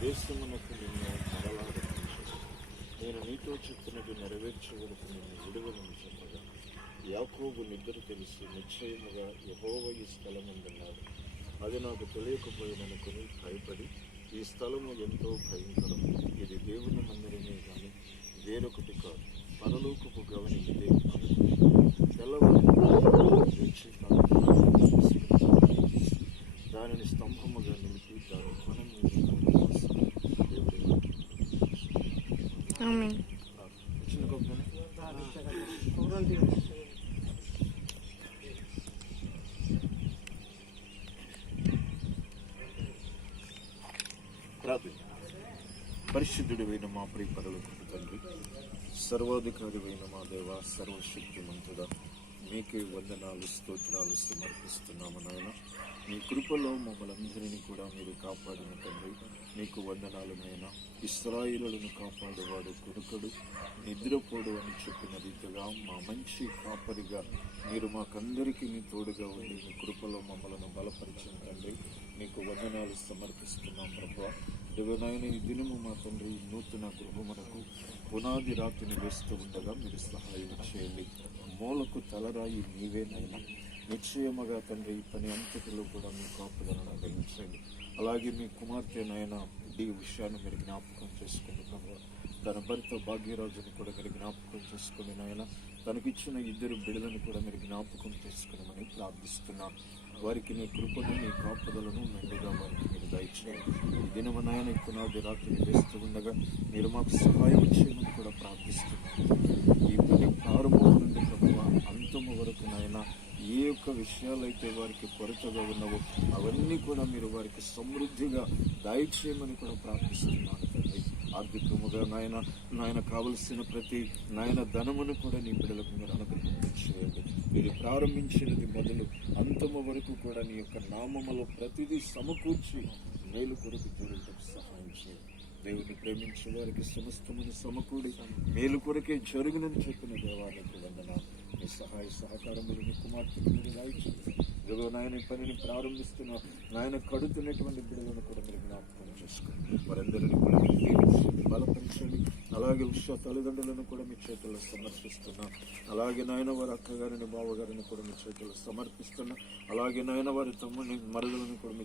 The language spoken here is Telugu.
దేశమునకు నిన్ను మరలా రప్పించు. నేను నీతో చెప్పినది నెరవేర్చే వరకు నిన్ను విడువలను చెప్పగా యాకోబు నిద్ర తెలిసి నిశ్చయముగా యెహోవా ఈ స్థలముందన్నాడు. అది నాకు తెలియకపోయిననుకుని భయపడి, ఈ స్థలము ఎంతో భయంకరం, ఇది దేవుని మందిరమే కానీ వేరొకటి కాదు, పరలోకపు గవని ఇదే తెల్లవారి దానిని స్తంభముగా నిలిపి దాని కొనం పరిశుద్ధుడివైన మా ప్రియ పరలోకపు తండ్రి, సర్వాధికారివైన మా దేవ, సర్వశక్తిమంతుడా, మీకే వందనాలు స్తోత్రాలు సమర్పిస్తున్నాము నాయన. మీ కృపలో మమ్మల్ని అందరినీ కూడా మీరు కాపాడిన తండ్రి, మీకు వందనాలు నాయన. ఇశ్రాయేలులను కాపాడేవాడు కొడుకడు నిద్రపోడు అని చెప్పిన రీతిగా మా మంచి కాపరిగా మీరు మాకందరికీ మీ తోడుగా ఉండి మీ కృపలో మమ్మల్ని బలపరిచిన తండ్రి, మీకు వందనాలు సమర్పిస్తున్నాం ప్రభువా. దేవనాయన, ఈ దినము మా తండ్రి నూతన గృహమునకు పునాది రాతిని వేస్తూ ఉండగా మీరు సహాయం చేయండి. మూలకు తలరాయి నీవేనైనా నిశ్చయముగా తండ్రి ఈ పని అంతటిలో కూడా మీ కాపుదలను గ్రహించండి. అలాగే మీ కుమార్తె నాయన ఈ విషయాన్ని మీరు జ్ఞాపకం చేసుకుంటున్నాము. తన భర్త భాగ్యరాజుని కూడా మీరు జ్ఞాపకం చేసుకుని నాయన, తనకిచ్చిన 2 బిడ్డలను కూడా మీరు జ్ఞాపకం చేసుకున్నామని ప్రార్థిస్తున్నాను. వారికి నీ కృపను నీ కాపుదలను మెండుగా వారికి మీరు దయచేయండి. ఈ దినము నాయన పునాది రాత్రిని వేస్తూ ఉండగా మీరు మాకు సహాయం చేయమని కూడా ప్రార్థిస్తున్నాను. ఈ పని ప్రారంభం నుండి ప్రభువ అంతము వరకు నాయన ఏ ఒక్క విషయాలైతే వారికి కొరతగా ఉన్నవో అవన్నీ కూడా మీరు వారికి సమృద్ధిగా దయచేయమని కూడా ప్రార్థిస్తున్నాను తండ్రి. ఆర్థికముగా నాయన కావలసిన ప్రతి ధనమును కూడా నీ బిడ్డలకు మీరు అనుగ్రహం చేయండి. మీరు ప్రారంభించినది మొదలు అంతము వరకు కూడా నీ యొక్క నామములో ప్రతిదీ సమకూర్చి మేలు కొరకు జరుగుటకు సహాయం చేయండి. దేవుని ప్రేమించే వారికి సమస్తమును సమకూడి మేలు కొరకే జరుగునని చెప్పిన దేవానికి వందనాలు. మీ సహాయ సహకారములు మీ కుమార్తెకు మీరు దయచేయండి. ఇదిగో నాయన పనిని ప్రారంభిస్తున్న నాయన కడుతున్నటువంటి బిడ్డలను కూడా మీరు జ్ఞాపకం చేసుకోండి. వారందరినీ కూడా బలపరచండి. అలాగే తల్లిదండ్రులను కూడా మీ చేతుల్లో సమర్పిస్తున్నా. అలాగే నాయన వారి అక్కగారిని బావగారిని కూడా మీ చేతుల్లో సమర్పిస్తున్నా. అలాగే నాయన వారి తమ్ముని మరుదులను కూడా మీ